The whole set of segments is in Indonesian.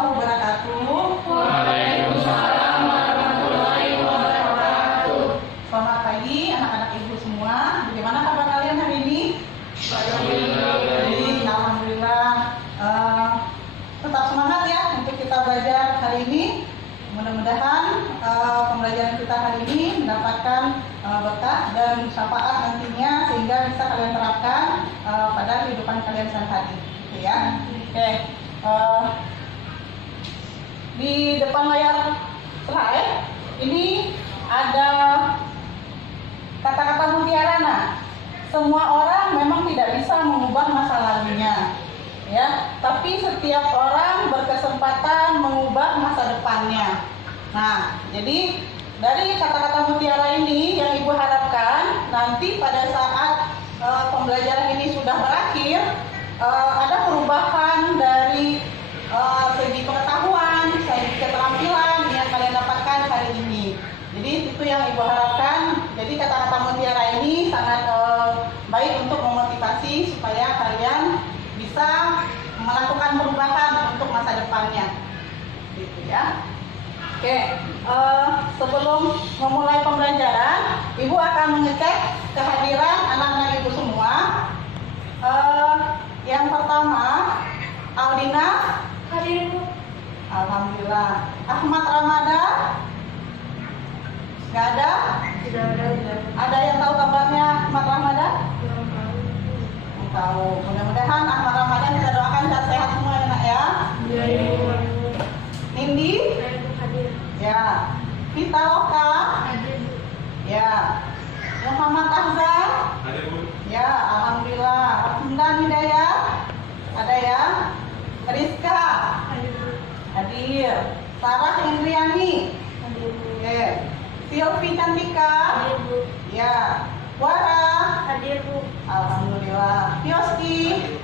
warahmatullahi wabarakatuh. Waalaikumsalam warahmatullahi wabarakatuh. Selamat pagi anak-anak ibu semua. Bagaimana kabar kalian hari ini? Alhamdulillah. Tetap semangat ya untuk kita belajar hari ini. Mudah-mudahan pembelajaran kita hari ini mendapatkan berkah dan syafaat nantinya sehingga bisa kalian terapkan pada kehidupan kalian sehari-hari. Gitu ya. Oke. Di depan layar slide ini ada kata-kata mutiara. Nah, semua orang memang tidak bisa mengubah masa lalunya, ya. Tapi setiap orang berkesempatan mengubah masa depannya. Nah, jadi dari kata-kata mutiara ini yang ibu harapkan nanti pada saat pembelajaran ini sudah berakhir, ada perubahan dari segi pengetahuan, segi keterampilan yang kalian dapatkan hari ini. Jadi itu yang ibu harapkan. Jadi kata-kata mutiara ini sangat baik untuk memotivasi supaya kalian bisa melakukan perubahan untuk masa depannya, gitu ya. Oke, sebelum memulai pembelajaran, ibu akan mengecek kehadiran anak-anak ibu semua. Yang pertama, Aldina. Hadir, Bu. Alhamdulillah. Ahmad Ramadan. Nggak ada? Tidak ada. Ada yang tahu kabarnya Ahmad Ramadan? Kurang tahu. Yang tahu. Mudah-mudahan Ahmad Ramadan kita doakan sehat semua ya nak ya. Iya, Ibu. Nindi? Saya Bu hadir. Ya. Vita Loka? Hadir, Bu. Ya. Muhammad Ahzan? Hadir, Bu. Ya, alhamdulillah. Rahman Hidayat? Ada ya? Rizka? Hadir, Bu. Hadir. Sarah Indriani? Hadir, Bu. Oke. Silvi Cantika? Hadir, Bu. Ya. Wara? Hadir, Bu. Alhamdulillah. Yoski?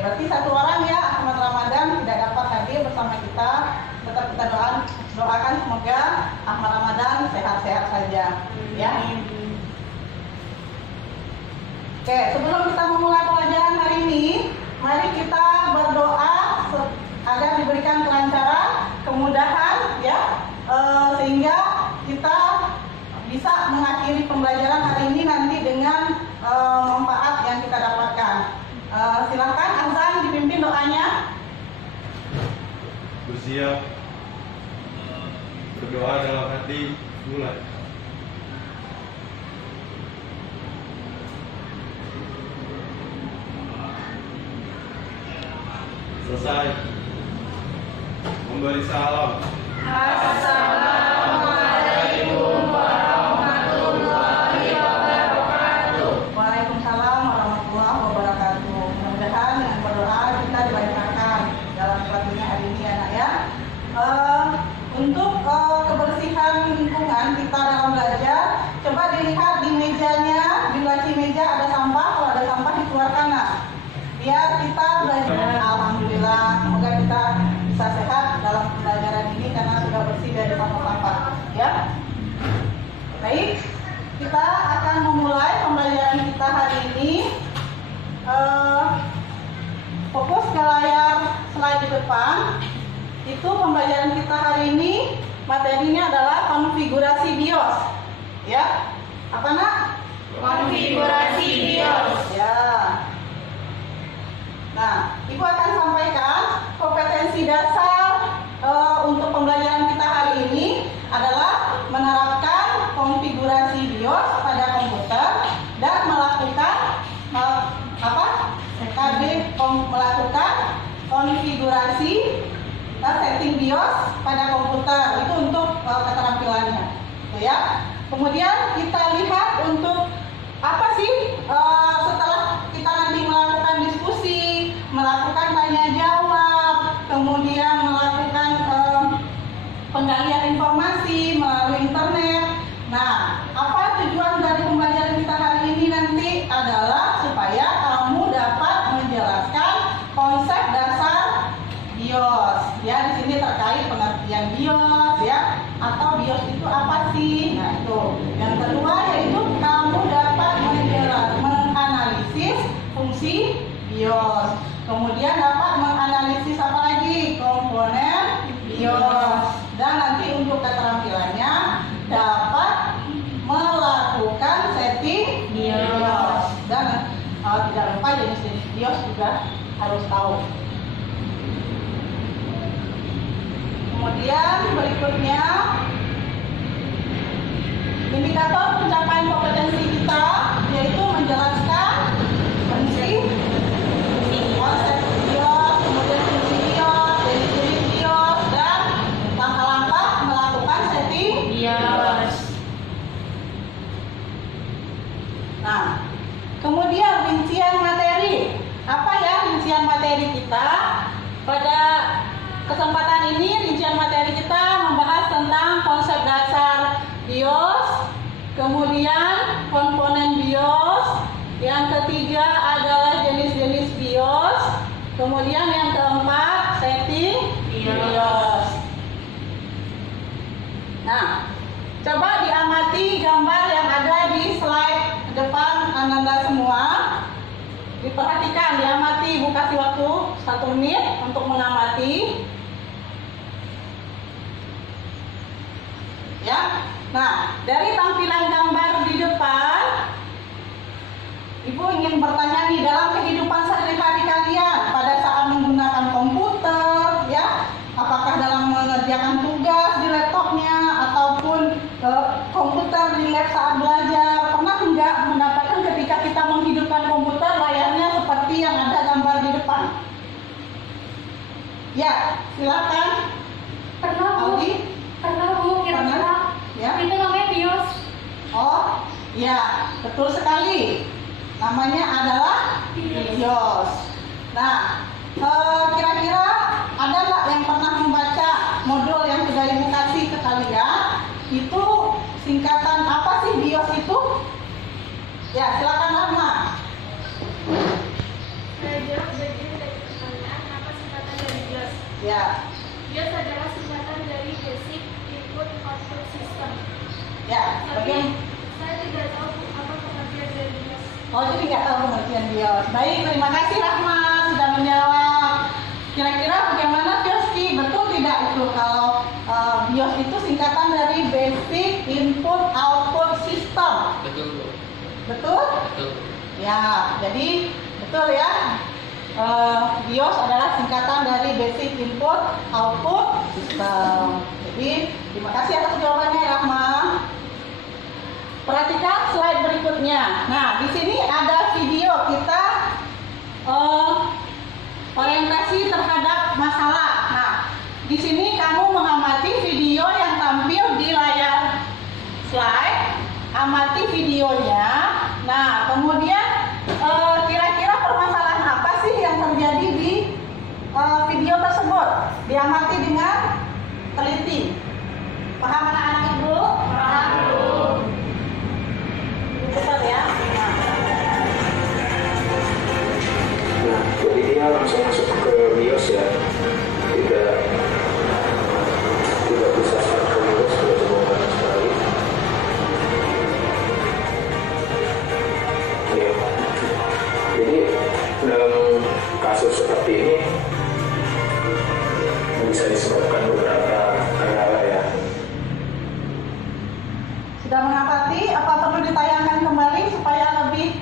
Berarti satu orang ya, Ahmad Ramadan tidak dapat hadir bersama kita. Tetap kita doakan semoga Ahmad Ramadan sehat-sehat saja. Ya. Oke, sebelum kita memulai pelajaran hari ini, mari kita berdoa agar diberikan kelancaran, kemudahan, ya, sehingga kita bisa mengakhiri pembelajaran hari ini nanti dengan manfaat yang kita dapatkan. Silakan Azan dipimpin doanya. Bersiap, berdoa dalam hati, mulai. Selesai. Memberi salam. Assalamualaikum warahmatullahi wabarakatuh. Waalaikumsalam warahmatullahi wabarakatuh. Mudah-mudahan dengan berdoa kita dilancarkan dalam sholatnya hari ini ya nak ya. Untuk kebersihan lingkungan kita dalam belajar, coba dilihat di mejanya, di laci meja ada sampah. Kalau ada sampah dikeluarkan nak. Biar kita belajar. Alhamdulillah, semoga kita bisa sehat dalam pembelajaran ini karena sudah bersih dari sampah-sampah. Ya. Baik, kita akan memulai pembelajaran kita hari ini. Fokus ke layar slide di depan. Itu pembelajaran kita hari ini materinya adalah konfigurasi BIOS. Ya, apa nak? Konfigurasi BIOS. Ya. Nah, Ibu akan sampaikan kompetensi dasar untuk pembelajaran kita hari ini adalah menerapkan konfigurasi BIOS pada komputer dan melakukan melakukan konfigurasi setting BIOS pada komputer. Itu untuk keterampilannya, gitu ya. Kemudian kita lihat untuk apa sih setelah kita nanti melakukan diskusi, melakukan tanya jawab, kemudian melakukan penggalian informasi melalui internet. Nah, apa tujuan dari pembelajaran kita hari ini nanti adalah supaya kamu dapat menjelaskan konsep dasar BIOS. Ya, di sini terkait pengertian BIOS ya, atau BIOS itu apa sih? Nah, itu. Yang kedua yaitu kamu dapat menganalisis fungsi BIOS. Kemudian dapat menganalisis apa lagi? Komponen komponen BIOS. Dan nanti untuk keterampilannya dapat melakukan setting BIOS. Dan tidak lupa jenis-jenis BIOS juga harus tahu. Kemudian berikutnya indikator pencapaian kompetensi kita yaitu menjelaskan fungsi konsep BIOS, kemudian fungsi BIOS, jenis-jenis BIOS, dan langkah-langkah melakukan setting BIOS. Nah, kemudian rincian materi. Apa ya rincian materi kita? Pada kesempatan ini rincian materi kita membahas tentang konsep dasar BIOS, kemudian komponen BIOS, yang ketiga adalah jenis-jenis BIOS, kemudian yang keempat setting BIOS. Nah, coba diamati gambar yang ada di slide depan Anda semua. Diperhatikan, diamati, Ibu kasih waktu 1 menit untuk mengamati. Ya, nah dari tampilan gambar di depan, Ibu ingin bertanya nih, dalam kehidupan sehari-hari kalian pada saat menggunakan komputer, ya, apakah dalam mengerjakan tugas di laptopnya ataupun komputer di lab saat belajar, pernah enggak mendapatkan ketika kita menghidupkan komputer layarnya seperti yang ada gambar di depan? Ya, silakan. Pernah Bu? Aldi? Pernah Bu, kira-kira. Pernah? Ya. Itu namanya BIOS. Oh, ya, betul sekali. Namanya adalah BIOS. Nah, kira-kira ada nggak yang pernah membaca modul yang sudah Ibu kasih ke kalian? Itu singkatan apa sih BIOS itu? Ya, silakan Rahma. Saya jawab bagian dari pertanyaan apa singkatan dari BIOS. Ya, BIOS adalah singkatan dari Basic Input Output System. ya, Tapi bagian. saya tidak tahu apa pengertian dari BIOS. Oh, jadi nggak tahu pengertian BIOS. Baik, terima kasih Rahma sudah menjawab. Kira-kira bagaimana Fioski? Betul tidak itu kalau BIOS itu singkatan dari Basic Input Output System? Betul, Bu. Betul? Betul. Ya, jadi betul ya. BIOS adalah singkatan dari Basic Input Output System. Jadi terima kasih atas jawabannya Rahma. Perhatikan slide berikutnya. Nah, di sini ada video kita orientasi terhadap masalah. Nah, di sini kamu mengamati video yang tampil di layar slide, amati videonya. Nah, kemudian kira-kira permasalahan apa sih yang terjadi di video tersebut? Diamati dengan teliti. Paham anak-anak Ibu? Paham. Cepat ya. Nah, jadi dia langsung masuk ke BIOS ya, tidak bisa start ke BIOS, sudah coba sekali. Ya. Jadi dalam kasus seperti ini bisa disebabkan beberapa hal ya. Sudah mengamati, apa perlu ditayangkan kembali supaya lebih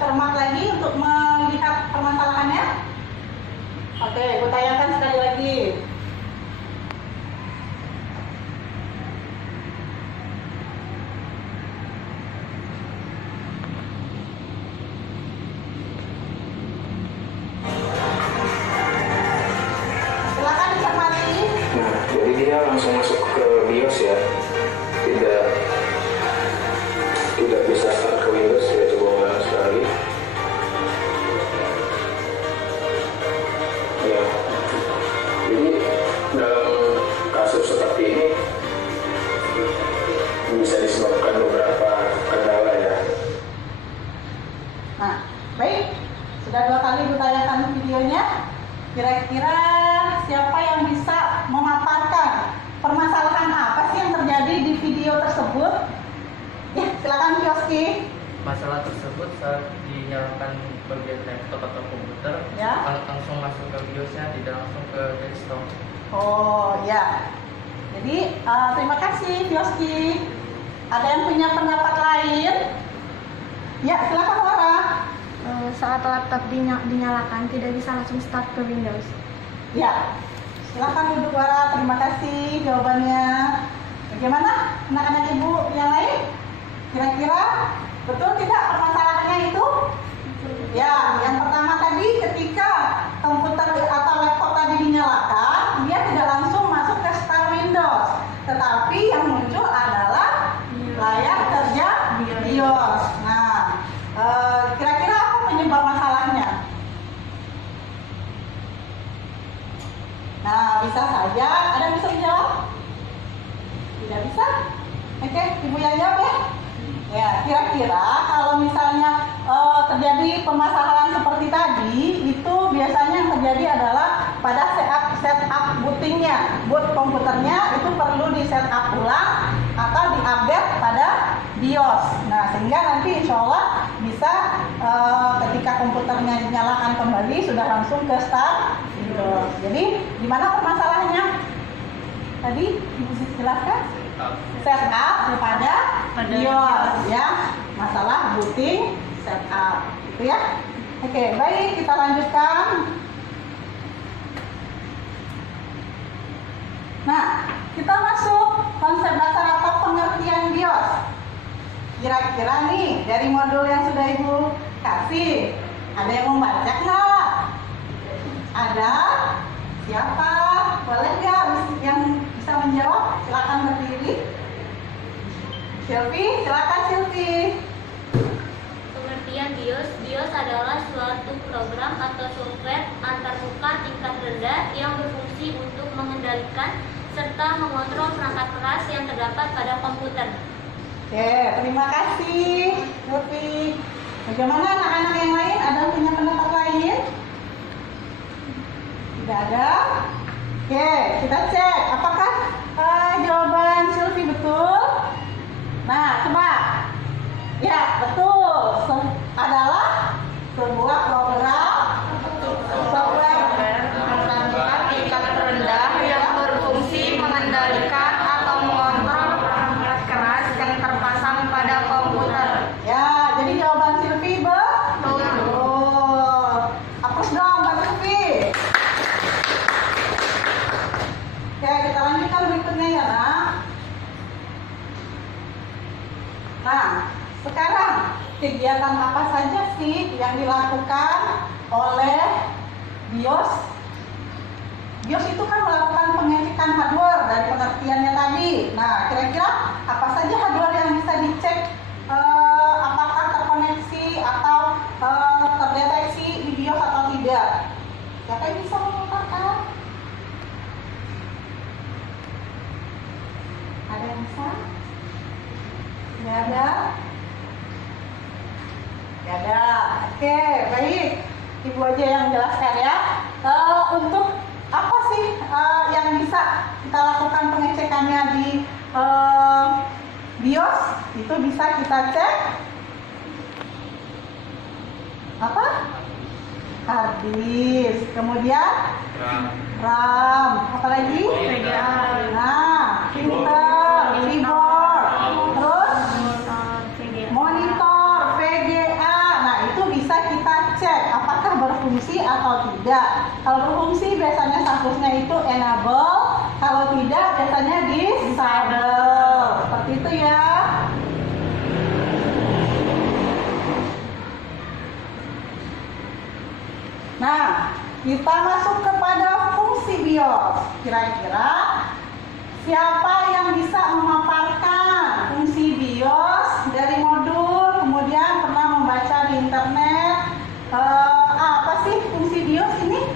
cermat lagi untuk melihat permasalahannya? Oke, aku tayangkan sekali lagi. Silakan masalah tersebut saat dinyalakan bagian laptop atau komputer, Ya. langsung masuk ke BIOSnya, tidak langsung ke desktop. Oh ya. Jadi terima kasih Yoski. Ada yang punya pendapat lain? Ya, silakan Wara. Saat laptop dinyalakan tidak bisa langsung start ke Windows. Ya, silakan duduk Wara. Terima kasih jawabannya. Bagaimana anak-anak ibu yang lain? Kira-kira betul tidak permasalahannya itu? Ya, yang pertama tadi ketika komputer atau laptop tadi dinyalakan, dia tidak langsung masuk ke start Windows, tetapi yang muncul adalah layar kerja BIOS. Nah, kira-kira apa penyebab masalahnya? Nah, bisa saja. Ada yang bisa menjawab? Tidak bisa? Oke, ibu yang jawab ya. Ya, kira-kira kalau misalnya terjadi permasalahan seperti tadi, itu biasanya yang terjadi adalah pada setup bootingnya, boot komputernya itu perlu di setup ulang atau diupdate pada BIOS. Nah, sehingga nanti insya Allah bisa ketika komputernya dinyalakan kembali sudah langsung ke start Windows. Jadi, gimana permasalahannya? Tadi ibu jelaskan? Setup pada BIOS ya, masalah booting setup gitu ya. Oke, baik, kita lanjutkan. Nah, kita masuk konsep dasar atau pengertian BIOS. Kira-kira nih dari modul yang sudah ibu kasih, ada yang membaca nggak? Ada? Siapa? Boleh nggak yang bisa menjawab? Silakan berdiri. Silvi, silakan Silvi. Pengertian BIOS. BIOS adalah suatu program atau software antarmuka tingkat rendah yang berfungsi untuk mengendalikan serta mengontrol perangkat keras yang terdapat pada komputer. Oke, terima kasih Silvi. Bagaimana anak-anak yang lain? Ada yang punya pendapat lain? Tidak ada? Oke, kita cek apakah jawaban Silvi betul? Nah, coba. Ya, betul. Adalah sebuah program software antarmuka tingkat rendah yang berfungsi mengendalikan atau mengontrol perangkat keras yang terpasang pada komputer. Ya, jadi jawaban Silvi betul. Hapus dong Mbak Silvi. Oke, kita lanjutkan berikutnya ya, Nak. Nah, sekarang kegiatan apa saja sih yang dilakukan oleh BIOS? BIOS itu kan melakukan pengecekan hardware dari pengertiannya tadi. Nah, kira-kira apa saja hardware yang bisa dicek apakah terkoneksi atau terdeteksi di BIOS atau tidak? Siapa yang bisa mengungkapkan? Ada yang bisa? Nggak ada? Nggak ada. Oke, baik. Ibu aja yang jelaskan ya. Untuk apa sih yang bisa kita lakukan pengecekannya di BIOS? Itu bisa kita cek apa? Hard disk. Kemudian RAM. Apa lagi? VGA. Nah, printer, keyboard. Terus monitor, VGA. Nah, itu bisa kita cek apakah berfungsi atau tidak. Kalau berfungsi biasanya statusnya itu enable, kalau tidak biasanya disable. Seperti itu ya. Nah, kita masuk kepada fungsi BIOS. Kira-kira siapa yang bisa memaparkan fungsi BIOS dari modul, kemudian pernah membaca di internet? Apa sih fungsi BIOS ini?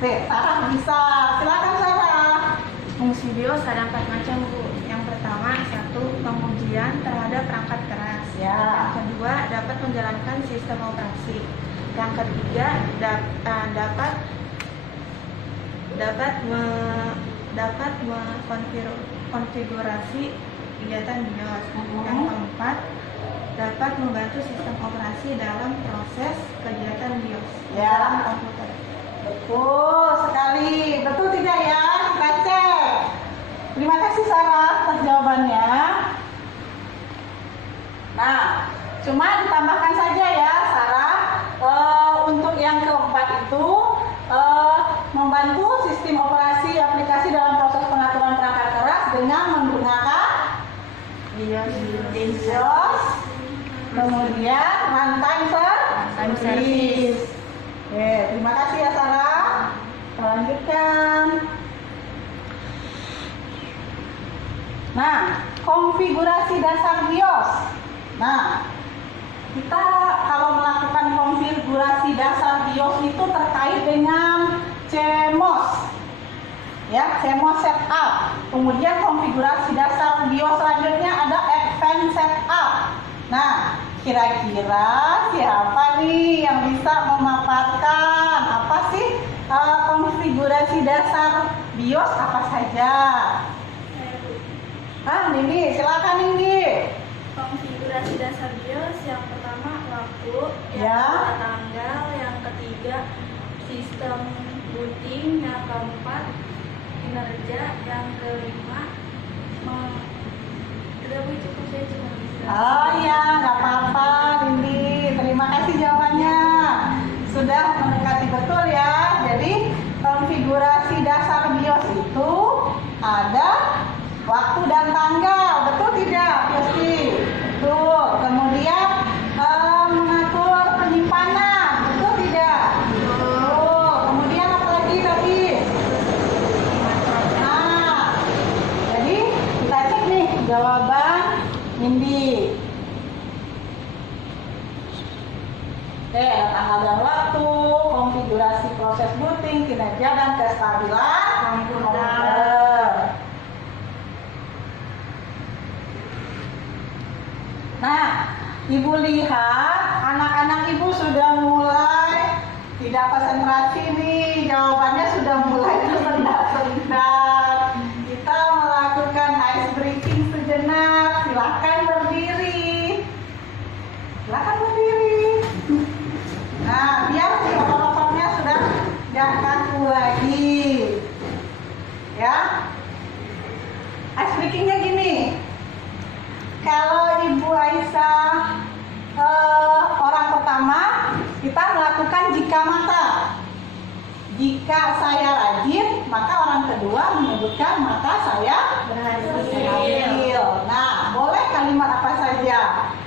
Sarah bisa. Silakan Sarah. Fungsi BIOS ada 4 macam, Bu. Yang pertama, satu, pengujian terhadap perangkat keras. Ya. Yang kedua, dapat menjalankan sistem operasi. Yang ketiga, dapat mengkonfigurasi kegiatan BIOS. Yang keempat, konfigurasi dalam proses kegiatan BIOS Ya. dalam komputer. Betul sekali. Betul tidak ya? Kita cek. Terima kasih Sarah atas jawabannya. Nah, cuma ditambahkan saja ya Sarah, untuk yang keempat itu membantu sistem operasi aplikasi dalam proses pengaturan perangkat keras dengan menggunakan BIOS, kemudian runtime service. Oke, terima kasih ya Sarah. Kita lanjutkan. Nah, konfigurasi dasar BIOS. Nah, kita kalau melakukan konfigurasi dasar BIOS itu terkait dengan CMOS. Ya, CMOS setup. Kemudian konfigurasi dasar BIOS selanjutnya ada Advanced setup. Nah, kira-kira siapa nih yang bisa memaparkan apa sih konfigurasi dasar BIOS apa saja? Nindi, silakan Nindi. Konfigurasi dasar BIOS yang pertama waktu, yang Ya. kedua tanggal, yang ketiga sistem booting, yang keempat kinerja, yang kelima tidak boleh cukup saya cuma bisa. Oh ya, nggak apa-apa Nindi. Terima kasih jawabannya. Sudah mendekati betul ya. Jadi konfigurasi dasar BIOS itu ada waktu dan tanggal, betul tidak, Yosi? Betul. Kemudian mengatur penyimpanan, betul tidak? Betul. Kemudian apa lagi tadi? Nah, jadi kita cek nih jawaban Nindi. Oke, tanggal dan waktu, konfigurasi proses booting, kinerja dan kestabilan komputer. Nah, Ibu lihat anak-anak Ibu sudah mulai tidak konsentrasi nih, jawabannya sudah mulai tersendat-sendat. Kita melakukan ice breaking sejenak. Silakan berdiri. Silakan berdiri. Nah, biar si otot-ototnya sudah gak kaku lagi. Ya. Ice breakingnya gini. Kalau Ibu Aisyah orang pertama, kita melakukan jika mata. Jika saya rajin, maka orang kedua menyebutkan maka saya berhasil. Nah, boleh kalimat apa saja.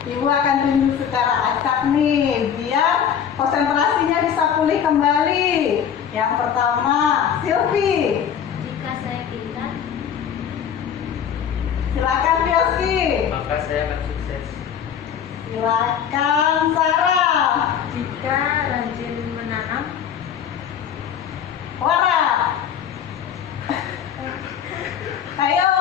Ibu akan tunjuk secara acak nih, biar konsentrasinya bisa pulih kembali. Yang pertama, Silvi. Jika saya pintar, Silakan Yosi. Maka saya akan sukses. Silakan Sarah. Jika rajin menanam, Wara. Ayo.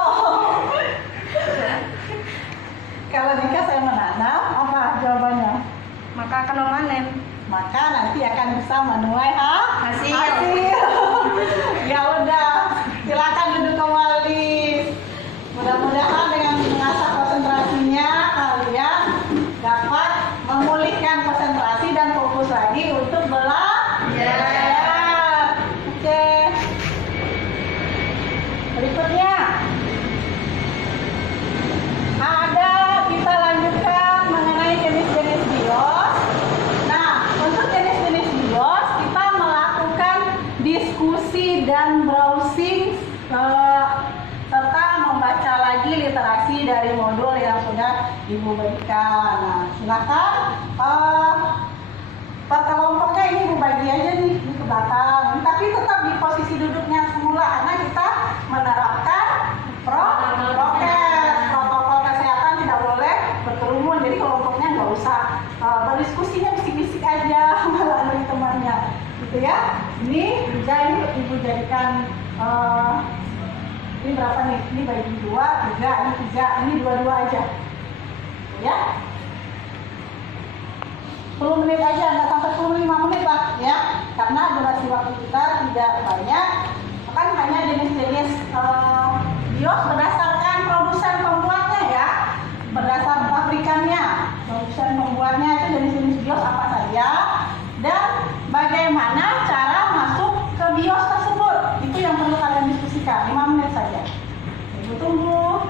Kalau jika saya menanam, apa jawabannya? maka akan memanen. Maka nanti akan bisa menuai Hasil. Ya udah, silakan duduk kembali. Mudah-mudahan dengan mengasah konsentrasinya kalian dapat memulihkan konsentrasi dan fokus lagi untuk belajar. Oke. Berikutnya ada, kita lanjutkan mengenai jenis-jenis BIOS. Nah, untuk jenis-jenis BIOS kita melakukan diskusi dan browsing serta membaca lagi literasi dari modul yang sudah Ibu berikan. Nah, silakan per kelompoknya ini Ibu bagi aja nih di ke belakang, tapi tetap di posisi duduknya semula karena kita menerapkan prokes, protokol kesehatan, tidak boleh berkerumun. Jadi kelompoknya nggak usah berdiskusinya bisik-bisik aja melalui temannya, gitu ya. Ini juga ini Ibu jadikan ini berapa nih? Ini bagi 2, 3, ini 3, ini 2 aja, ya. 10 menit aja, nggak sampai 25 menit lah ya, karena durasi waktu kita tidak banyak. Kan hanya jenis-jenis BIOS berdasarkan produsen pembuatnya ya, berdasarkan pabrikannya. produsen pembuatnya itu jenis-jenis BIOS apa saja, dan bagaimana cara masuk ke BIOS tersebut. Itu yang perlu kalian diskusikan, 5 menit saja. Ibu tunggu.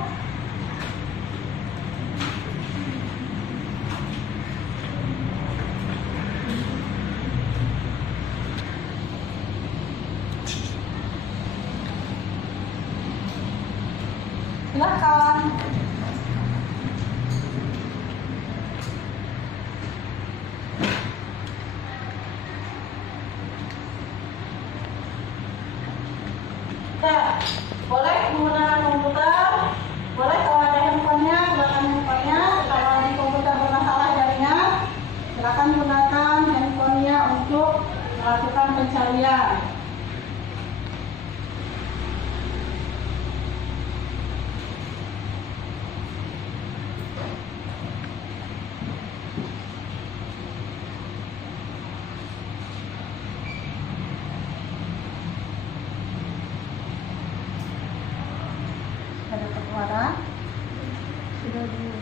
Silakan. Nah, boleh menggunakan komputer, boleh kalau ada handphonenya, gunakan handphonenya. Kalau di komputer bermasalah jaringan, silakan gunakan handphonenya untuk melakukan pencarian. Ada keluaran? Sudah dulu.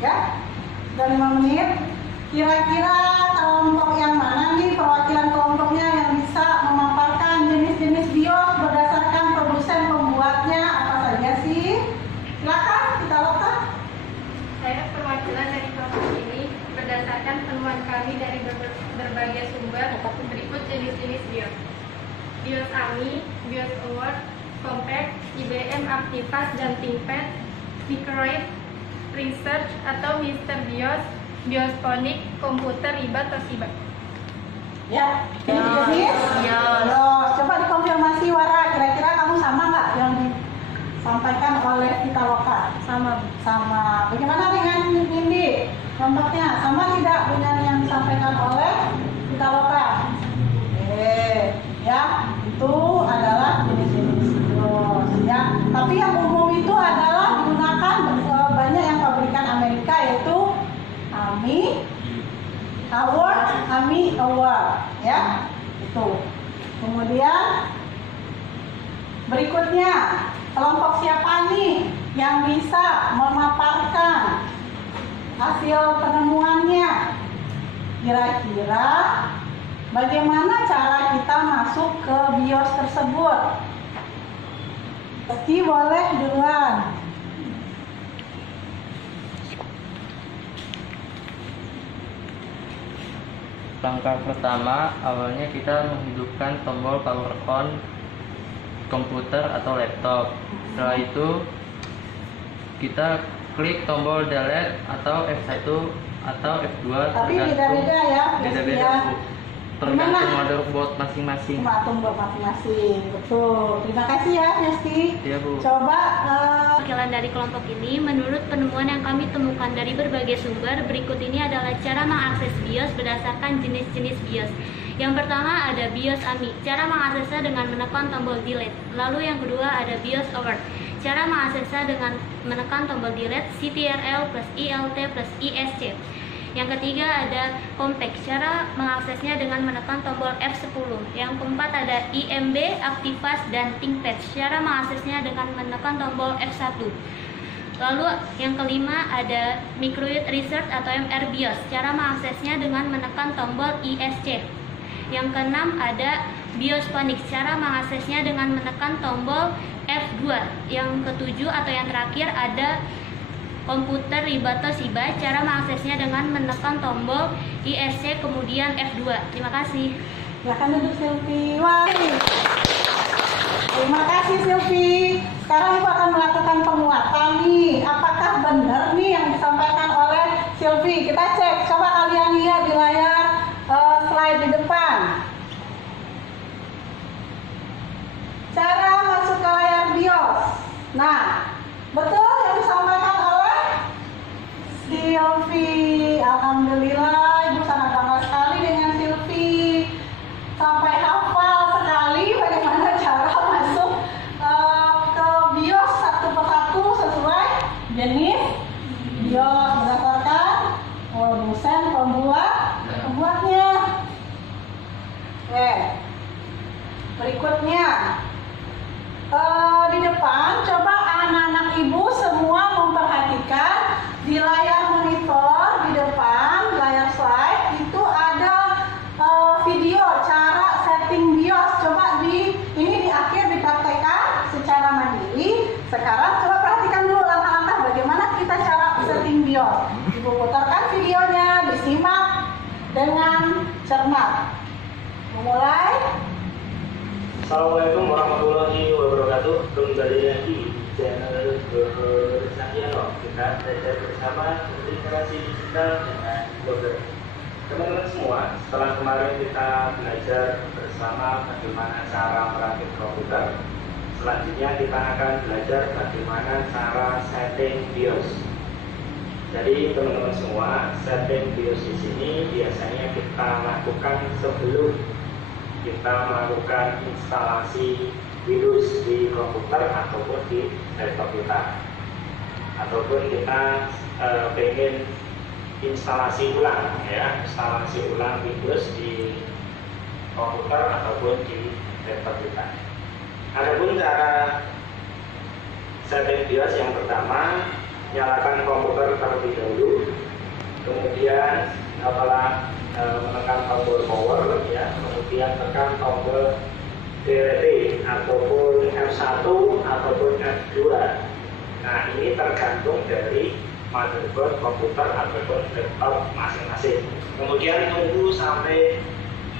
Ya, sudah 5 menit. Kira-kira kelompok yang mana nih perwakilan kelompoknya yang bisa memaparkan jenis-jenis BIOS berdasarkan produsen pembuatnya apa saja sih? Silakan, kita lakukan. Saya perwakilan dari kelompok ini berdasarkan penemuan kami dari berbagai sumber berikut jenis-jenis BIOS. BIOS AMI, BIOS Award, Compact, IBM Activas dan ThinkPad, Microid, Research atau Mister BIOS, Biosponic, Komputer Riba Toshiba. Ya, jenis? Ya. Loh, coba dikonfirmasi Wara, kira-kira kamu sama nggak yang disampaikan oleh Pitaloka? Sama. Bagaimana dengan Indi? Kelompoknya sama tidak dengan yang disampaikan oleh Pitaloka? Ya, itu adalah jenis-jenis BIOS. Ya, tapi yang umum itu adalah digunakan banyak yang pabrikan Amerika yaitu AMI Award, ya, itu. Kemudian berikutnya kelompok siapa nih yang bisa memaparkan hasil penemuannya? Kira-kira bagaimana cara kita masuk ke BIOS tersebut? Meski boleh duluan. Langkah pertama, awalnya kita menghidupkan tombol power on komputer atau laptop. Setelah itu kita klik tombol delete atau F1 atau F2 Tapi beda-beda ya. beda-beda, Bu. Tergantung motherboard masing-masing. Tombol masing-masing. Betul. Terima kasih ya, Yesti. Iya, Bu. Coba Perwakilan dari kelompok ini, menurut penemuan yang kami temukan dari berbagai sumber, berikut ini adalah cara mengakses BIOS berdasarkan jenis-jenis BIOS. Yang pertama ada BIOS AMI, cara mengaksesnya dengan menekan tombol delete. Lalu yang kedua ada BIOS Award, cara mengaksesnya dengan menekan tombol delete, CTRL plus ILT plus ISC. Yang ketiga ada Compact, cara mengaksesnya dengan menekan tombol F10. Yang keempat ada IMB, Activas, dan ThinkPad, cara mengaksesnya dengan menekan tombol F1. Lalu yang kelima ada Microid Research atau MRBIOS, cara mengaksesnya dengan menekan tombol ISC. Yang keenam ada Biosponic, cara mengaksesnya dengan menekan tombol F2. Yang ketujuh atau yang terakhir ada komputer Riba Toshiba. Cara mengaksesnya dengan menekan tombol ISC kemudian F2. Terima kasih. Silakan duduk Silvi. Wah. Terima kasih Silvi. Sekarang Ibu akan melakukan penguatan nih. Apakah benar nih yang disampaikan oleh Silvi? Kita cek. Coba kalian lihat di layar slide di depan. Cara masuk ke layar BIOS. Nah, betul yang disampaikan oleh Silvi. Alhamdulillah, Ibu sangat bangga sekali dengan Silvi. Sampai hafal sekali bagaimana cara masuk ke BIOS satu persatu sesuai jenis BIOS berdasarkan produsen pembuatnya. Oke. Berikutnya di depan coba anak-anak Ibu semua memperhatikan di layar monitor di depan layar slide itu ada video cara setting BIOS. Coba ini di akhir dipraktekkan secara mandiri. Sekarang coba perhatikan dulu langkah-langkah bagaimana kita cara setting BIOS. Ibu putarkan videonya, disimak dengan cermat. Memulai. Assalamualaikum warahmatullahi wabarakatuh. Kembali lagi di channel Bersahiyano. Kita belajar bersama literasi digital dengan Blogger. Teman-teman semua, setelah kemarin kita belajar bersama bagaimana cara merakit komputer, selanjutnya kita akan belajar bagaimana cara setting BIOS. Jadi teman-teman semua, setting BIOS di sini biasanya kita lakukan sebelum kita melakukan instalasi Windows di komputer ataupun di laptop kita, ataupun kita pengen instalasi ulang instalasi ulang Windows di komputer ataupun di laptop kita. Adapun cara setting BIOS yang pertama, nyalakan komputer terlebih dahulu, kemudian setelah menekan tombol power kemudian tekan tombol delete ataupun F1 ataupun F2. Nah, ini tergantung dari motherboard komputer ataupun laptop masing-masing. Kemudian tunggu sampai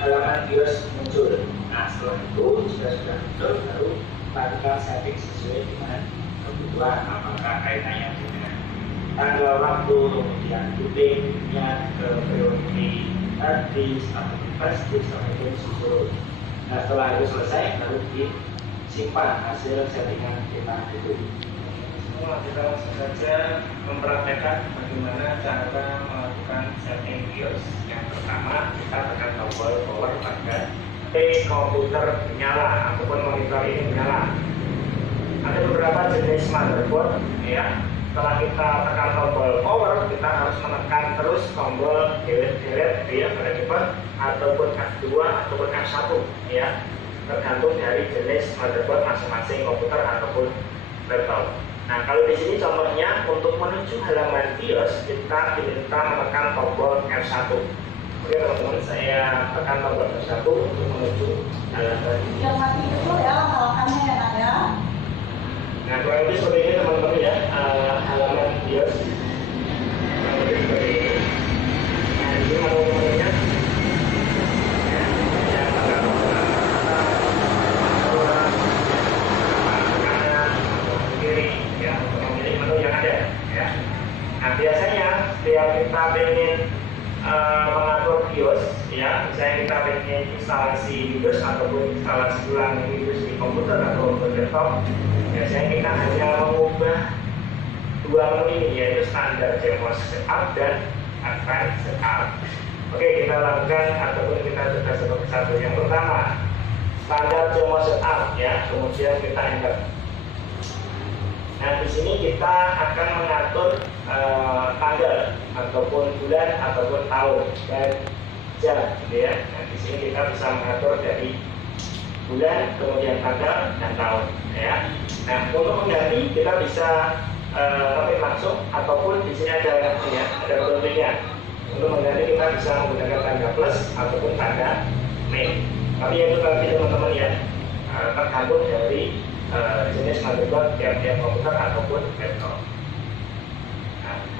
halaman BIOS muncul. Nah, setelah itu jika sudah muncul baru lakukan setting sesuai dengan kebutuhan, apakah kaitannya dengan tanggal waktu, kemudian bootingnya ke priority hard disk atau flash disk ataupun susun. Nah, setelah itu selesai baru disimpan hasil settingan kita itu. Semua kita langsung saja mempraktekkan bagaimana cara melakukan setting BIOS. Yang pertama, kita tekan tombol power pada komputer menyala ataupun monitor ini menyala. Ada beberapa jenis motherboard Setelah kita tekan tombol power, kita harus menekan terus tombol delete pada keyboard ataupun F2 ataupun F1 tergantung dari jenis motherboard masing-masing komputer ataupun laptop. Nah, kalau di sini contohnya untuk menuju halaman BIOS kita diminta menekan tombol F1. Oke teman-teman, saya tekan tombol F1 untuk menuju halaman. Yang mati itu ya langkah-langkahnya ya Nak ya. Nah, kurang lebih seperti ini teman-teman halaman BIOS. Kurang lebih seperti ini. Nah, ini menu-menunya. Untuk memilih menu yang ada Nah, biasanya setiap kita ingin mengatur BIOS misalnya kita ingin instalasi Windows ataupun instalasi ulang Windows di komputer atau laptop, biasanya kita hanya mengubah dua menu ini, yaitu standar CMOS setup dan advanced setup. Oke, kita lakukan ataupun kita coba satu persatu. Yang pertama, standar CMOS setup kemudian kita enter. Nah, di sini kita akan mengatur tanggal ataupun bulan ataupun tahun dan jam Nah, di sini kita bisa mengatur dari bulan, kemudian tanggal dan tahun Nah, untuk mengganti kita bisa ketik langsung ataupun di sini ada tombolnya. Untuk mengganti kita bisa menggunakan tanda plus ataupun tanda min. Tapi itu tadi teman-teman tergantung dari jenis motherboard tiap-tiap komputer ataupun laptop.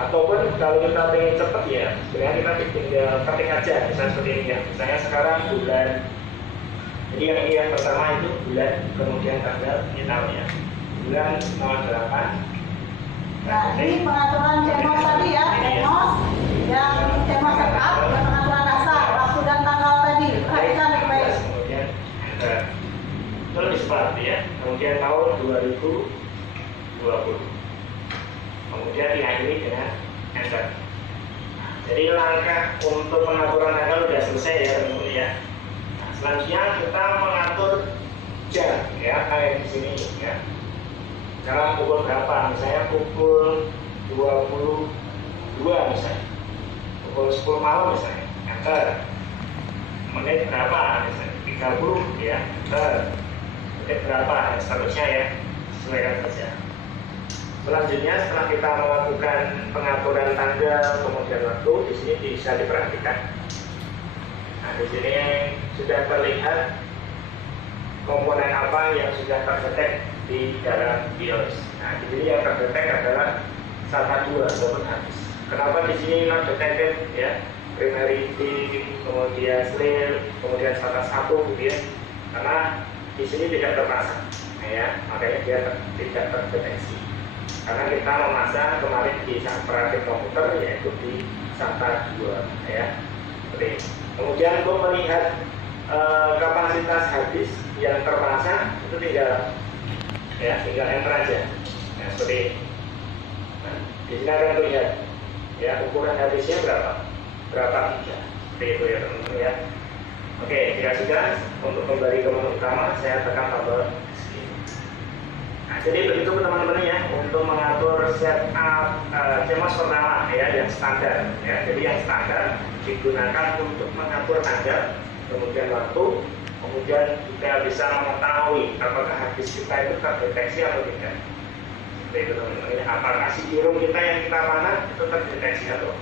Ataupun kalau kita ingin cepat ya, sebenarnya kita tinggal ketik aja, misalnya seperti ini ya. Misalnya sekarang bulan, jadi yang pertama itu bulan, kemudian tanggal, ini tahunnya bulan 08. Nah, ini pengaturan CMOS tadi ya, CMOS yang CMOS setup dan pengaturan dasar, waktu dan tanggal tadi. Perhatikan baik-baik. Kemudian enter. Itu lebih cepat ya. Kemudian tahun 2020. Kemudian diakhiri dengan enter. Nah, jadi langkah untuk pengaturan tanggal sudah selesai ya teman-teman ya. Nah, selanjutnya kita mengatur jam ya, kayak di sini ya. Sekarang pukul berapa? Misalnya pukul 22 misalnya, pukul 10 malam misalnya, enter. Menit berapa? Misalnya 30 ya, enter. Menit berapa? Dan seterusnya ya, sesuaikan saja. Selanjutnya setelah kita melakukan pengaturan tanggal kemudian waktu, di sini bisa diperhatikan. Nah, di sini sudah terlihat komponen apa yang sudah terdetek di dalam BIOS. Nah, di sini yang terdetek adalah SATA 2 ataupun habis. Kenapa di sini not detected ya? Primary DIMM, kemudian SLIL, kemudian SATA 1 gitu ya. Karena di sini tidak terpasang. Nah, ya, makanya dia tidak terdeteksi. Karena kita memasang kemarin di perangkat komputer yaitu di SATA 2 ya. Oke. Kemudian untuk melihat kapasitas habis yang terpasang itu tinggal enter aja. Nah, seperti ini. Nah, di sini akan terlihat ya ukuran habisnya berapa giga. Seperti itu ya teman-teman ya. Oke, jika sudah, untuk kembali ke menu utama saya tekan tombol skip. Nah, jadi begitu teman-teman ya untuk mengatur setup CMOS pertama ya yang standar ya. Jadi yang standar digunakan untuk mengatur tanggal, kemudian waktu, kemudian kita bisa mengetahui apakah habis kita itu terdeteksi atau tidak. Seperti itu teman-teman. Apakah CD-ROM kita yang kita panah itu terdeteksi atau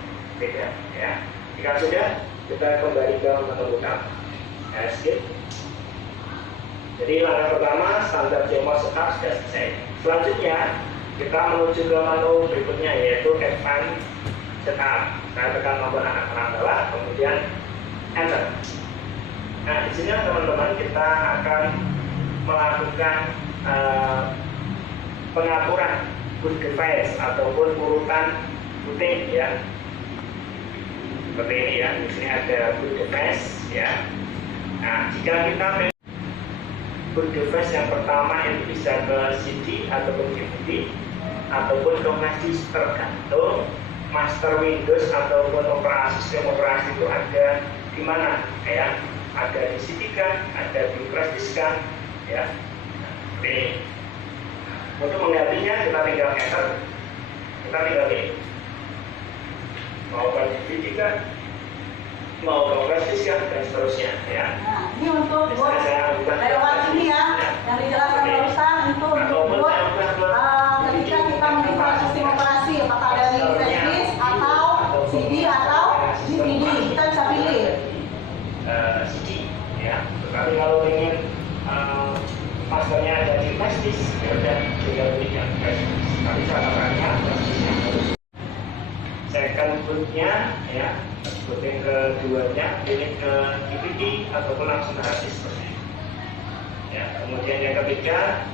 tidak ya. Jika sudah, kita kembali ke menu utama. Skip. Jadi langkah pertama standar CMOS setup sudah selesai. Selanjutnya kita menuju ke menu berikutnya yaitu Advanced Setup. Saya tekan tombol anak panah bawah, kemudian enter. Nah, di sini teman-teman kita akan melakukan pengaturan boot device ataupun urutan booting ya. Seperti ini ya. Di sini ada boot device ya. Nah, jika kita boot device yang pertama itu bisa ke CD ataupun DVD ataupun ke flash disk tergantung master Windows ataupun sistem operasi itu ada di mana ya. Ada di CD kan, ada di flash disk kan, ya. Ini. Untuk menggantinya kita tinggal enter, kita tinggal ini. Mau ke DVD kan, mau ke flash disk kan, dan seterusnya, ya. Nah, ini untuk lewat ini ya, yang dijelaskan barusan itu untuk ketika kita menginstal sistem operasi, apakah dari flash disk atau CD atau DVD, kita bisa pilih. CD ya. Tapi kalau ingin masternya ada di flash disk, ya udah tinggal pilih yang flash disk. Tapi catatannya flash disknya second bootnya ya, booting keduanya pilih ke DVD ataupun langsung ke hard disk seperti ini. Ya, kemudian yang ketiga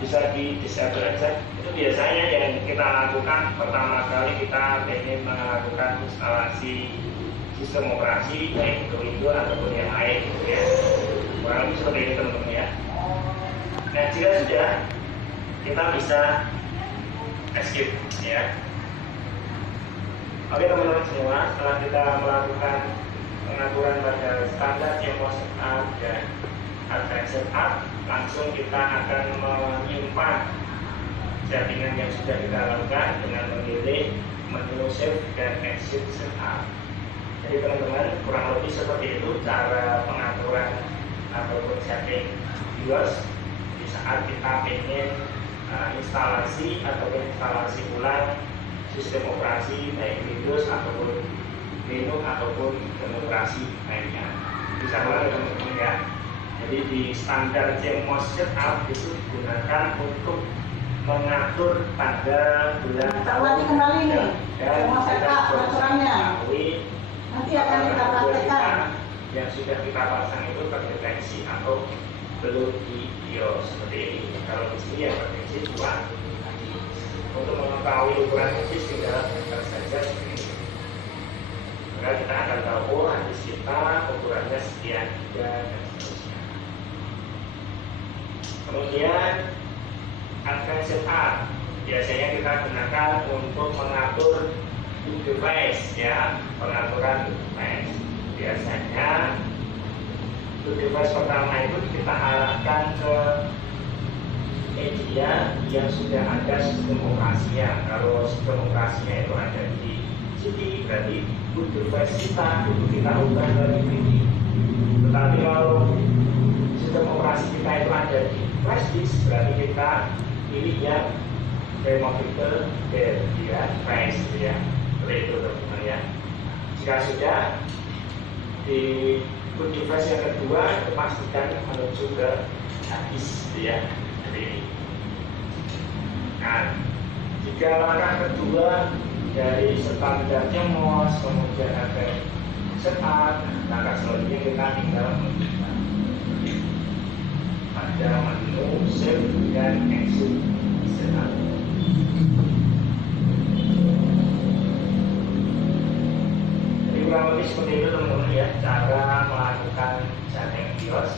bisa di disable aja. Itu biasanya yang kita lakukan pertama kali kita ingin melakukan instalasi sistem operasi baik ke Windows ataupun yang lain gitu ya. Kurang lebih seperti ini teman-teman ya. Nah, jika sudah kita bisa escape ya. Oke teman-teman semua, setelah kita melakukan pengaturan pada standar CMOS setup dan advanced setup, langsung kita akan menyimpan settingan yang sudah kita lakukan dengan memilih menu save dan exit setup. Jadi teman-teman kurang lebih seperti itu cara pengaturan ataupun setting BIOS di saat kita ingin instalasi ataupun instalasi ulang sistem operasi baik Windows ataupun Linux ataupun operasi lainnya. Bisa ulang teman-teman ya. Jadi di standar CMOS setup itu digunakan untuk mengatur tanggal, bulan, Cermati kembali nih, semua setup aturannya. Nanti akan kita praktekkan. Yang sudah kita pasang itu terdeteksi atau belum di BIOS seperti ini. Kalau di sini ya terdeteksi 2. Untuk mengetahui ukuran habis tinggal enter saja seperti ini. Maka kita akan tahu habis kita ukurannya sekian dan seterusnya. Kemudian advanced setup biasanya kita gunakan untuk mengatur device ya, pengaturan device. Biasanya device pertama itu kita arahkan ke media yang sudah ada sistem operasinya. Kalau sistem operasinya itu ada di CD, berarti device kita itu kita ubah ke DVD. Tetapi kalau sistem operasi kita itu ada di flash disk, berarti kita pilih yang removable device ya. Seperti itu teman-teman ya. Jika sudah di device yang kedua, pastikan menuju ke habis ya. Nah, jika langkah kedua dari standar CMOS kemudian ada setup, langkah selanjutnya kita tinggal pada menu save dan exit setup. Jadi kurang lebih seperti itu teman-teman ya, cara melakukan setting BIOS.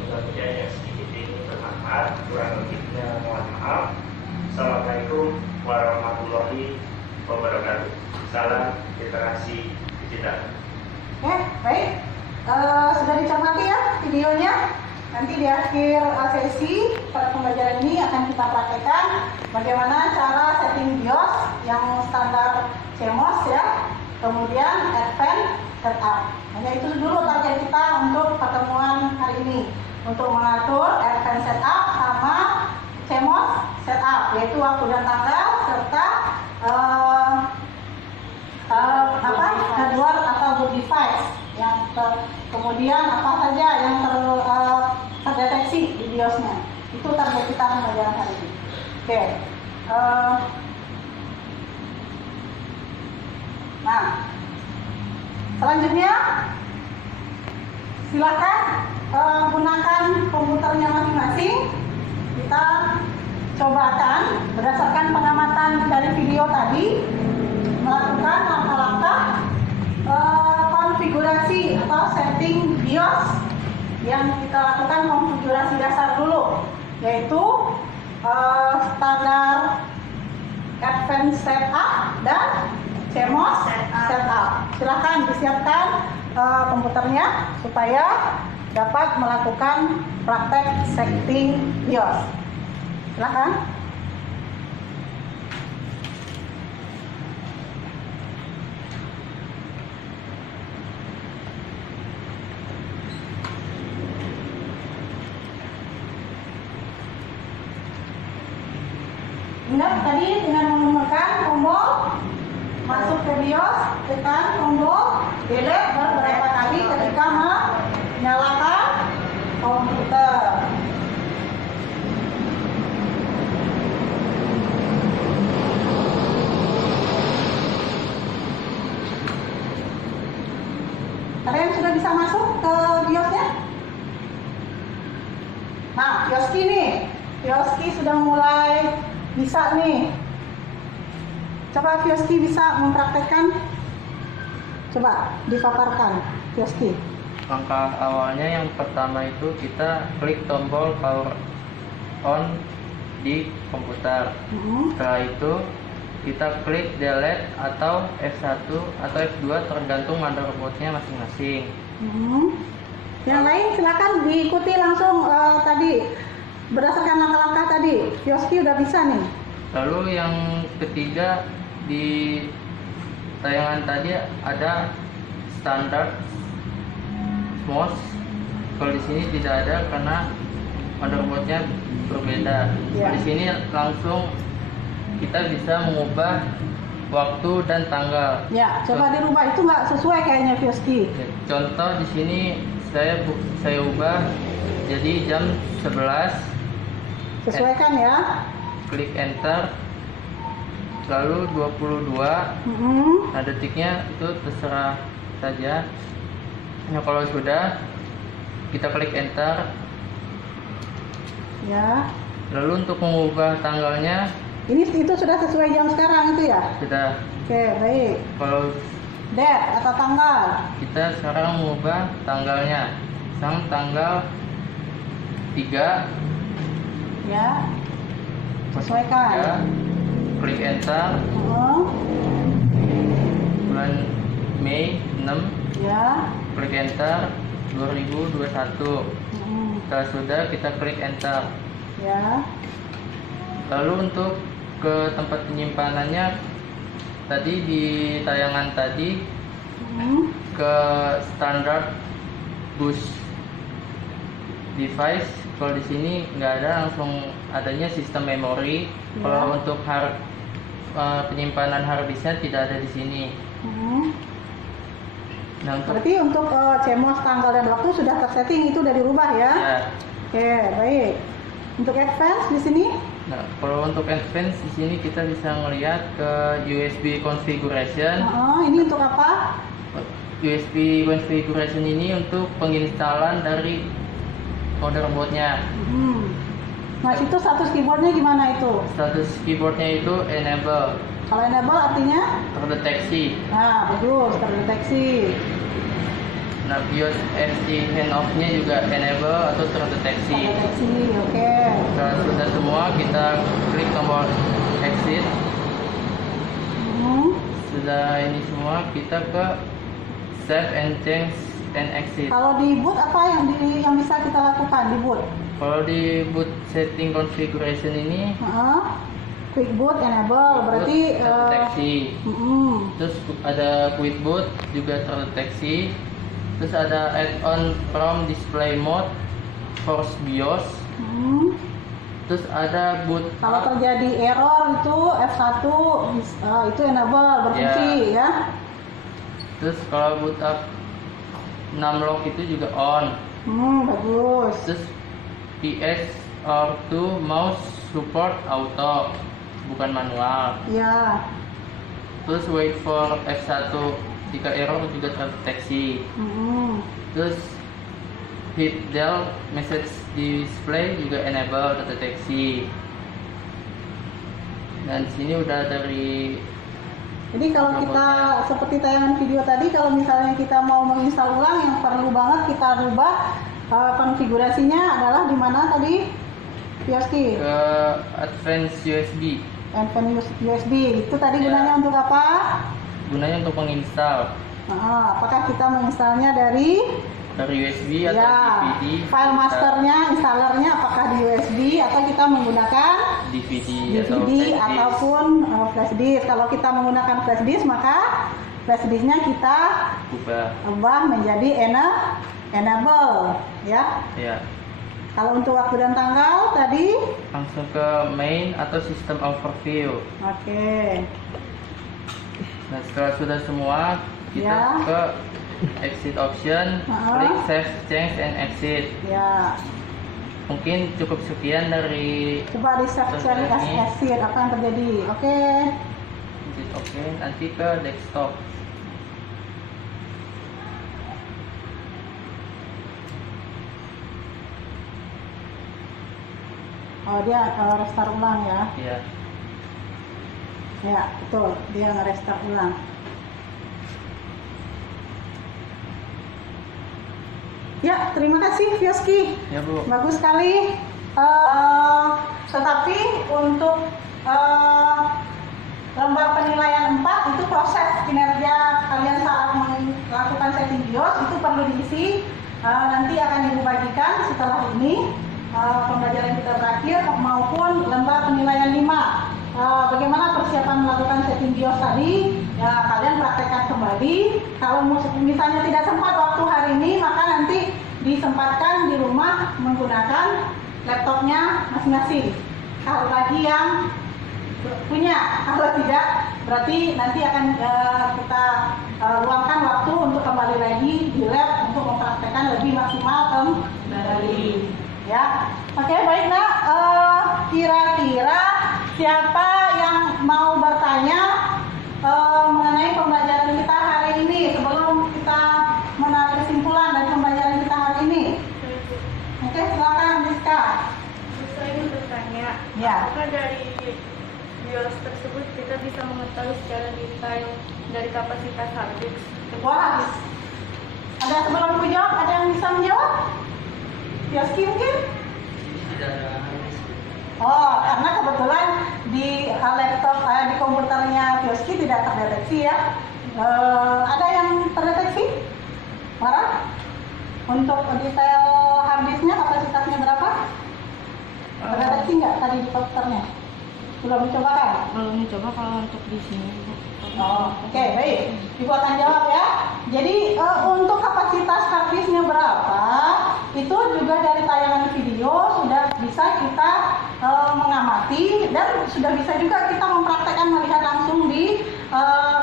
Mudah-mudahan yang sedikit ini bermanfaat, kurang lebihnya mohon maaf. Assalamualaikum warahmatullahi wabarakatuh. Salam literasi digital. Oke, baik. Sudah dicermati ya videonya. Nanti di akhir sesi pada pembelajaran ini akan kita praktekkan bagaimana cara setting BIOS yang standar CMOS ya. Kemudian advanced setup. Hanya itu dulu target kita untuk pertemuan hari ini, untuk mengatur advanced setup sama CMOS setup, yaitu waktu dan tanggal serta hardware atau boot device yang kemudian apa saja yang terdeteksi di BIOS-nya. Itu target kita pembelajaran hari ini. Oke. Nah, selanjutnya silakan gunakan komputernya masing-masing. Kita cobakan berdasarkan pengamatan dari video tadi, melakukan langkah-langkah konfigurasi atau setting BIOS. Yang kita lakukan konfigurasi dasar dulu, yaitu standar advanced setup dan CMOS setup. Silakan disiapkan komputernya supaya dapat melakukan praktek setting BIOS. Silakan. Ingat tadi dengan menekan tombol masuk ke BIOS, tekan tombol delete beberapa kali ketika menyalakan komputer. Kalian sudah bisa masuk ke BIOS-nya? Nah, Fioski nih, Fioski sudah mulai bisa nih. Coba Fioski bisa mempraktekkan. Coba dipaparkan Fioski. Langkah awalnya yang pertama itu kita klik tombol power on di komputer. Setelah itu kita klik delete atau F1 atau F2 tergantung motherboardnya masing-masing. Yang lain silakan diikuti langsung tadi berdasarkan langkah-langkah tadi. Fioski udah bisa nih. Lalu yang ketiga di tayangan tadi ada standar MOS. Kalau di sini tidak ada karena motherboardnya berbeda. Ya. Di sini langsung kita bisa mengubah waktu dan tanggal. Ya, coba dirubah, itu nggak sesuai kayaknya Fioski. Ya, contoh di sini saya ubah jadi jam 11. Sesuaikan ya. klik enter, lalu 22. Nah, detiknya itu terserah saja. Nah, kalau sudah, kita klik enter. Ya. Lalu untuk mengubah tanggalnya, Itu sudah sesuai jam sekarang itu ya? sudah. Oke, baik. Kalau Date atau tanggal? kita sekarang mengubah tanggalnya, tanggal 3. Ya. Sesuaikan. Klik enter. Bulan Mei 6. Ya. Klik enter 2021. Setelah sudah, kita klik enter. Ya. Lalu untuk ke tempat penyimpanannya, tadi di tayangan tadi ke standard bus device. Kalau di sini nggak ada, langsung adanya sistem memori. Kalau untuk penyimpanan hard disknya tidak ada di sini. Nah, Berarti untuk CMOS tanggal dan waktu sudah tersetting, itu sudah dirubah ya? ya. Oke, baik. Untuk advance di sini? Nah, kalau untuk advance di sini kita bisa melihat ke USB configuration. Ini untuk apa? USB configuration ini untuk penginstalan dari motherboardnya. Nah, itu status keyboardnya gimana itu? Status keyboardnya itu enable, Kalau enable artinya? terdeteksi. Nah, bagus, terdeteksi. Nah, BIOS FC handoff-nya juga enable atau terdeteksi. Terdeteksi, oke. Kalau sudah semua, kita klik tombol exit. Sudah ini semua, kita ke save and change and exit. Kalau di boot apa yang bisa kita lakukan di boot? Kalau di boot setting configuration ini, Quick boot enable, berarti terdeteksi. Terus ada quick boot juga terdeteksi. Terus ada add-on from display mode, force BIOS. Terus ada boot kalau up. terjadi error itu F1 itu enable berfungsi ya. Terus kalau boot up 6 lock itu juga on. Bagus. Terus PS or 2 mouse support auto, bukan manual. Ya. Terus wait for F1 jika error juga terdeteksi. Terus hit del message display juga enable terdeteksi. Dan di sini udah dari. Jadi kalau kita seperti tayangan video tadi, kalau misalnya kita mau menginstal ulang, yang perlu banget kita rubah konfigurasinya adalah di mana tadi? Yoski? Ke advanced USB. Advanced USB. Itu tadi gunanya untuk apa? Gunanya untuk menginstal. Apakah kita menginstalnya dari USB atau DVD? File masternya, installernya apakah di USB atau kita menggunakan DVD DVD atau ataupun flash disk. Kalau kita menggunakan flash disk, maka flash disknya kita ubah menjadi enable, ya. Ya. Kalau untuk waktu dan tanggal tadi Langsung ke main atau system overview. Oke. Nah, setelah sudah semua, kita ke exit option, klik save, change, and exit. Ya. Mungkin cukup sekian dari Coba di save, change, exit apa yang terjadi? Oke. exit. Oke, nanti ke desktop. Oh, dia restart ulang ya. Iya. Ya, betul. Dia nge-restart ulang. Ya, terima kasih Yoski. Ya, Bu. Bagus sekali. Tetapi untuk lembar penilaian 4 itu proses kinerja kalian saat melakukan setting BIOS itu perlu diisi. Nanti akan ibu bagikan setelah ini pembelajaran kita berakhir, maupun lembar penilaian 5. Bagaimana persiapan melakukan setting BIOS tadi? Ya, kalian praktekkan kembali. Kalau misalnya tidak sempat waktu hari ini, maka nanti disempatkan di rumah menggunakan laptopnya masing-masing. Kalau bagi yang punya, kalau tidak, berarti nanti akan kita luangkan waktu untuk kembali lagi di lab untuk mempraktekkan lebih maksimal kembali. Ya, oke, baik nak. Kira-kira siapa yang mau bertanya mengenai pembelajaran kita hari ini sebelum kita menarik kesimpulan dari pembelajaran kita hari ini? Oke, silakan Rizka. Saya ingin bertanya, Ya. apakah dari BIOS tersebut kita bisa mengetahui secara detail dari kapasitas hard disk? Wah, ada sebelum aku jawab, ada yang bisa menjawab? Yoski mungkin? Tidak ada. Oh, karena kebetulan di laptop, di komputernya Yoski tidak terdeteksi ya. Ada yang terdeteksi? Marah? Untuk detail harddisknya kapasitasnya berapa? Terdeteksi nggak tadi di komputernya? Belum dicoba kan? Belum mencoba kalau untuk di sini. Oh, oke, baik. Ibu akan jawab ya. Jadi untuk kapasitas harddisknya berapa? Itu juga dari tayangan video sudah bisa kita mengamati dan sudah bisa juga kita mempraktekkan melihat langsung di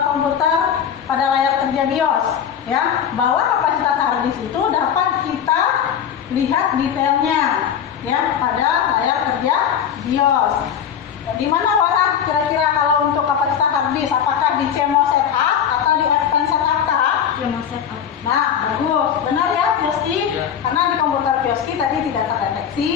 komputer pada layar kerja BIOS ya, bahwa kapasitas harddisk itu dapat kita lihat detailnya ya pada layar kerja BIOS. Di mana Wara kira-kira kalau untuk kapasitas harddisk, apakah di CMOS setup atau di Advanced setup kah? CMOS setup. Nah, bagus, benar ya Yoski? Ya. Karena di komputer Yoski tadi tidak terdeteksi.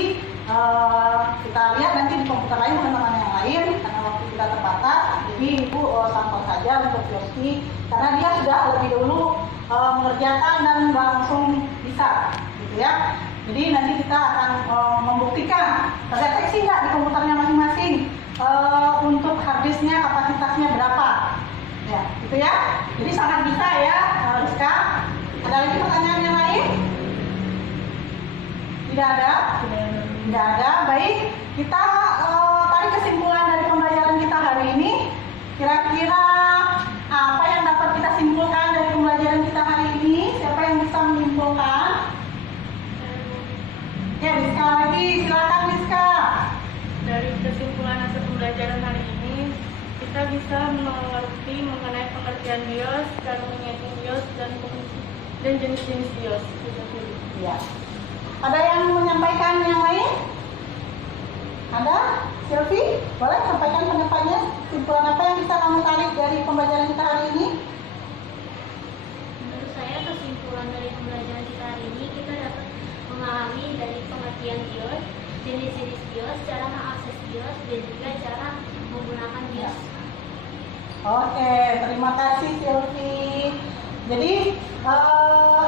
Kita lihat nanti di komputer lain teman-teman yang lain karena waktu kita terbatas. Jadi ibu sampel saja untuk Yoski karena dia sudah lebih dulu mengerjakan dan langsung bisa, gitu ya. Jadi nanti kita akan membuktikan terdeteksi nggak di komputernya masing-masing untuk harddisknya kapasitasnya berapa, ya, gitu ya. Jadi sangat bisa ya, Rizka. Ada lagi pertanyaan yang lain? Tidak ada? Tidak ada. Baik, kita tarik kesimpulan dari pembelajaran kita hari ini. Kira-kira apa yang dapat kita simpulkan dari pembelajaran kita hari ini? Siapa yang bisa menyimpulkan? Ya, Rizka lagi. Silakan Rizka. Dari kesimpulan hasil pembelajaran hari ini, kita bisa mengerti mengenai pengertian BIOS, cara menyeting BIOS, dan jenis-jenis BIOS. Ya. Ada yang menyampaikan yang lain? Ada? Sylvie, boleh sampaikan pendapatnya? Kesimpulan apa yang bisa kamu tarik dari pembelajaran kita hari ini? Menurut saya kesimpulan dari pembelajaran kita hari ini kita dapat memahami dari pengertian BIOS, jenis-jenis BIOS, cara mengakses BIOS, dan juga cara menggunakan BIOS. Oke, terima kasih Sylvie. Jadi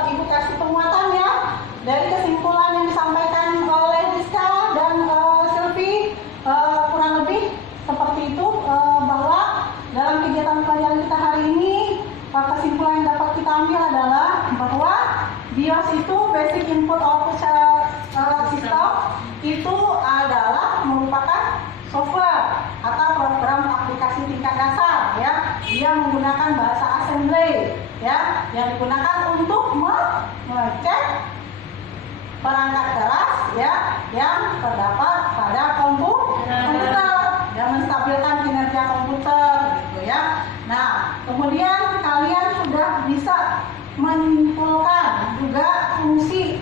Ibu kasih penguatan ya dari kesimpulan yang disampaikan oleh Rizka dan Sylvie, kurang lebih seperti itu, bahwa dalam kegiatan pelajaran kita hari ini kesimpulan yang dapat kita ambil adalah bahwa BIOS itu basic input output system itu adalah merupakan software atau program aplikasi tingkat dasar ya, dia menggunakan bahasa assembly ya, yang digunakan untuk mengecek perangkat keras ya yang terdapat pada komputer dan menstabilkan kinerja komputer gitu ya. Nah, kemudian kalian sudah bisa menyimpulkan juga fungsi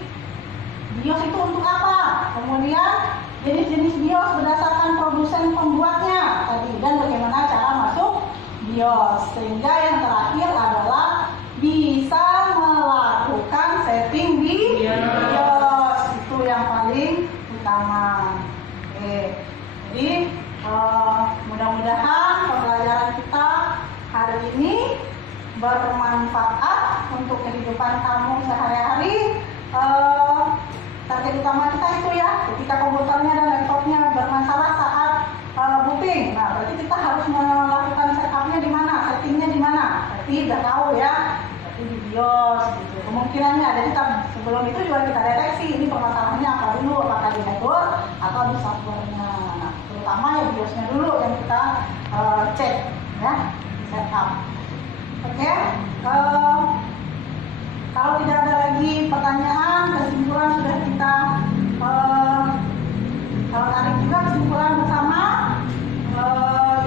BIOS itu untuk apa, kemudian jenis-jenis BIOS berdasarkan produsen pembuatnya tadi, dan bagaimana cara masuk BIOS, sehingga yang terakhir adalah bisa melakukan setting di BIOS, itu yang paling utama. Oke, jadi mudah-mudahan pembelajaran kita hari ini bermanfaat untuk kehidupan kamu sehari-hari. Target utama kita itu ya, ketika komputernya dan laptopnya bermasalah saat booting. Nah, berarti kita harus melakukan setupnya di mana, settingnya di mana. Berarti udah tahu ya, berarti di BIOS gitu. Kemungkinannya ada kita sebelum itu juga kita deteksi ini permasalahannya apa dulu, apakah di hardware atau di softwarenya. Nah, terutama ya BIOSnya dulu yang kita cek ya, setup. Oke. Kalau tidak ada lagi pertanyaan, kesimpulan sudah kita tarik juga kesimpulan bersama.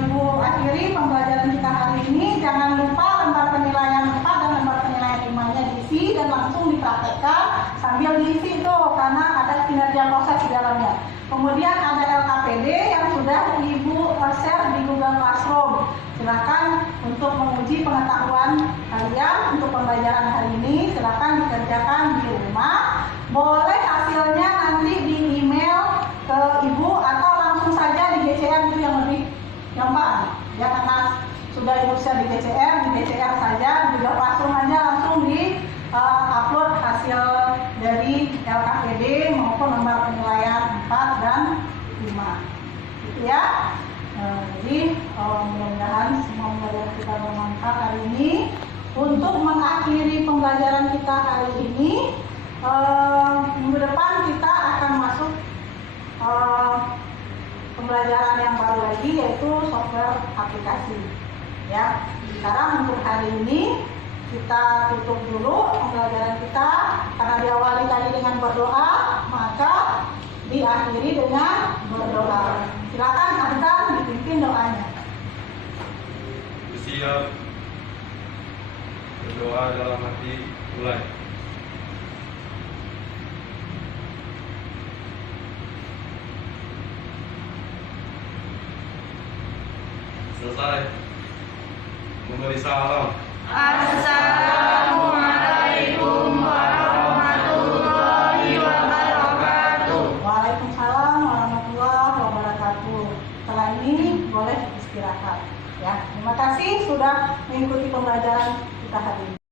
Ibu akhiri pembelajaran kita hari ini. Jangan lupa lembar penilaian 4 dan lembar penilaian 5-nya diisi dan langsung dipraktekkan sambil diisi itu karena ada kinerja proses di dalamnya. Kemudian ada LKPD yang sudah Ibu share di Google Classroom. Silakan untuk menguji pengetahuan kalian untuk pembelajaran hari ini, silakan dikerjakan di rumah. Boleh hasilnya nanti di email ke Ibu atau langsung saja di GCR, itu yang lebih gampang. Ya, karena sudah Ibu share di GCR saja, di Google Classroom aja langsung di upload hasil dari LKPD maupun nomor penilaian 4 dan 5. Gitu ya. Jadi mudah-mudahan semua pembelajaran kita bermanfaat hari ini. Untuk mengakhiri pembelajaran kita hari ini, minggu depan kita akan masuk pembelajaran yang baru lagi, yaitu software aplikasi. Ya, sekarang untuk hari ini kita tutup dulu pembelajaran kita, karena diawali tadi dengan berdoa, maka diakhiri dengan berdoa. Silakan Antar dipimpin doanya. Siap. Berdoa dalam hati, mulai. Selesai. Memberi salam. Assalamualaikum warahmatullahi wabarakatuh. Waalaikumsalam warahmatullahi wabarakatuh. Setelah ini boleh istirahat. Ya, terima kasih sudah mengikuti pembelajaran kita hari ini.